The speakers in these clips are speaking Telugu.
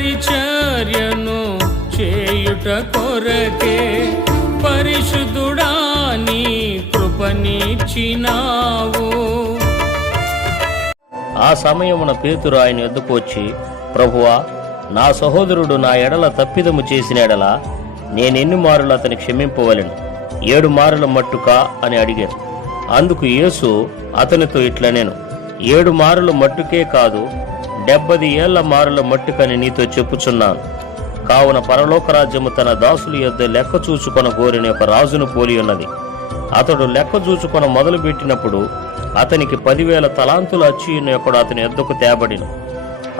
పరిచర్యను చేయుట కొరకే పరిశుద్ధుడా నీ కృపనిచ్చినావు. ఆ సమయమున పేతురు ఆయన ఎద్దుకు వచ్చి ప్రభువా నా సహోదరుడు నా ఎడల తప్పిదము చేసిన ఎడల నేనెన్ని మారులు అతని క్షమింపవలెను? ఏడు మారుల మట్టుకా? అని అడిగాను అందుకు యేసు అతనితో ఇట్లనేను. ఏడు మారుల మట్టుకే కాదు డెబ్బది ఏళ్ళ మారుల మట్టుకని నీతో చెప్పుచున్నాను. కావున పరలోక రాజ్యము తన దాసుల యొద్ద లెక్క చూచుకొన కోరిన ఒక రాజును పోలి ఉన్నది. అతడు లెక్క చూచుకొన మొదలుపెట్టినప్పుడు అతనికి పదివేల తలాంతులు అచ్చి ఒకడు అతని యొద్దకు తేబడిను.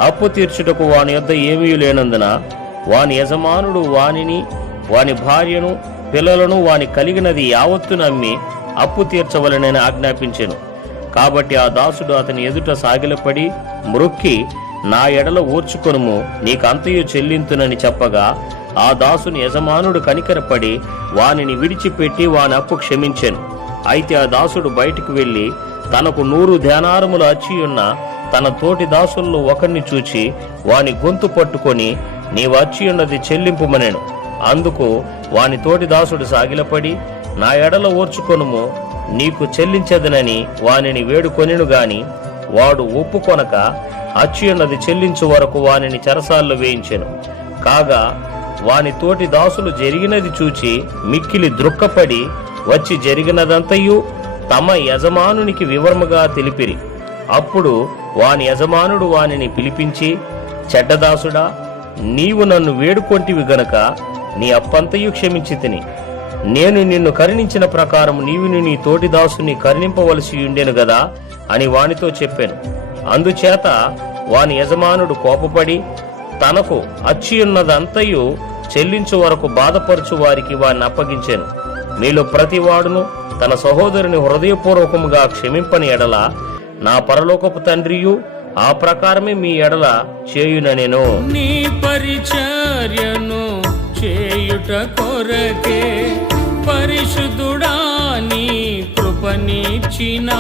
అప్పు తీర్చుటకు వాని యొద్ద ఏమీ లేనందున వాని యజమానుడు వానిని వాని భార్యను పిల్లలను వాని కలిగినది యావత్తు నమ్మి అప్పు తీర్చవలనని ఆజ్ఞాపించెను. కాబట్టి ఆ దాసుడు అతని ఎదుట సాగిలపడి మ్రొక్కి నా ఎడల ఓర్చుకొనుము నీకంతయు చెల్లింతునని చెప్పగా ఆ దాసుని యజమానుడు కనికరపడి వానిని విడిచిపెట్టి వాని అప్పు క్షమించెను. అయితే ఆ దాసుడు బయటికి వెళ్ళి తనకు నూరు ధ్యానారములు అచ్చియున్న తన తోటి దాసుల్లో ఒకరిని చూచి వాని గొంతు పట్టుకొని నీవు అచ్చియున్నది చెల్లింపుమనెను. అందుకు వాని తోటి దాసుడు సాగిలపడి నా ఎడల ఓర్చుకొనుము నీకు చెల్లించదనని వానిని వేడుకొనిను గాని వాడు ఒప్పుకొనక అచ్చియున్నది చెల్లించు వరకు వానిని చెరసాల్లో వేయించెను. కాగా వాని తోటి దాసులు జరిగినది చూచి మిక్కిలి దృక్కపడి వచ్చి జరిగినదంతయు తమ యజమానునికి వివరముగా తెలిపిరి. అప్పుడు వాని యజమానుడు వానిని పిలిపించి చెడ్డదాసుడా నీవు నన్ను వేడుకొంటివి గనక నీ అప్పంతయు క్షమించి తిని నేను నిన్ను కరుణించిన ప్రకారం నీవుని నీ తోటి దాసుని కరుణింపవలసి ఉండేను గదా అని వానితో చెప్పాను. అందుచేత వాని యజమానుడు కోపపడి తనకు అచ్చియున్నదంతయు చెల్లించు వరకు బాధపరచు వారికి వారిని అప్పగించాను. మీలో ప్రతివాడును తన సహోదరుని హృదయపూర్వకముగా క్షమింపని ఎడల నా పరలోకపు తండ్రియు ఆ ప్రకారమే మీ ఎడల చేయుననెను. నీ పరిచర్యను చేయుట కొరకే పరిశుద్ధుడా నీ కృపనిచ్చినావు